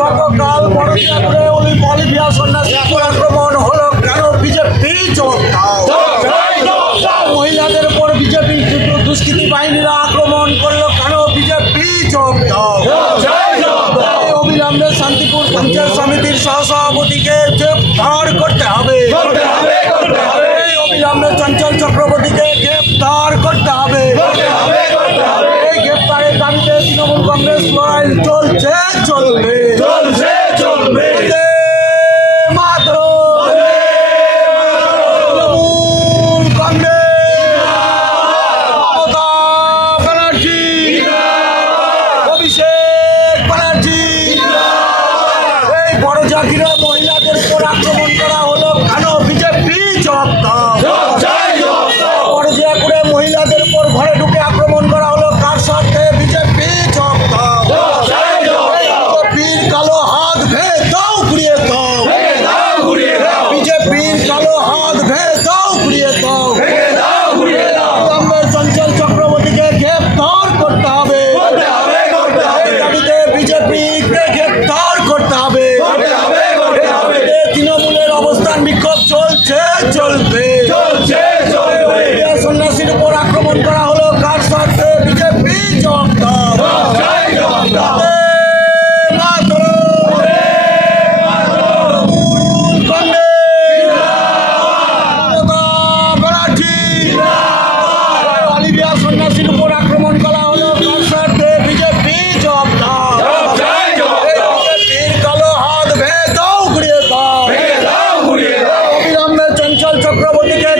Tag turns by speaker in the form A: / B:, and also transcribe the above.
A: গতকাল বড় উনি বলিভিয়া সন্ন্যাসী মহিলাদের উপর বিজেপি দুষ্কৃতি আক্রমণ করল কেন? বিজেপি জব দাও। অবিলম্বে শান্তিপুর পঞ্চায়েত সমিতির সহসভাপতিকে গ্রেফতার করতে হবে। অবিলম্বে চঞ্চল চক্রবর্তীকে গ্রেফতার করতে হবে। এই গ্রেপ্তারের দাবিতে তৃণমূল কংগ্রেস চলছে চলবে।
B: চলছে চলবে।
A: মহিলাদের উপর আক্রমণ করা চক্রবর্তীকে